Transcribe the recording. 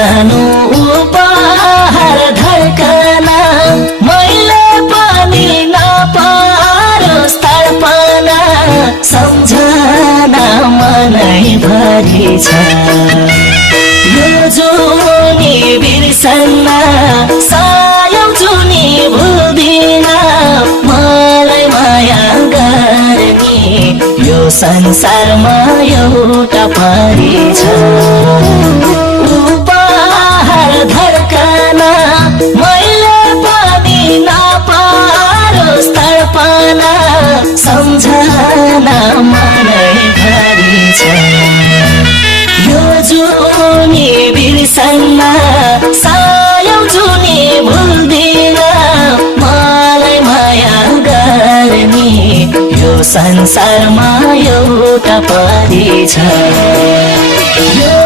सानो उपहार धड्कना मैले पनि नपारोस् तडपना सम्झना मनैभरि छ यो जुनी बिर्सन्न सायौं जुनी भुल्दिन मलाई माया गर्ने यो संसारमा एउटा परी छ उपहार धड्कना मैले पनि नपारोस् तडपना सम्झना मनैभरि छ यो जुनी बिर्सन्न सायौं जुनी भुल्दिन मलाई माया गर्ने यो संसारमा एउटा परी छ यो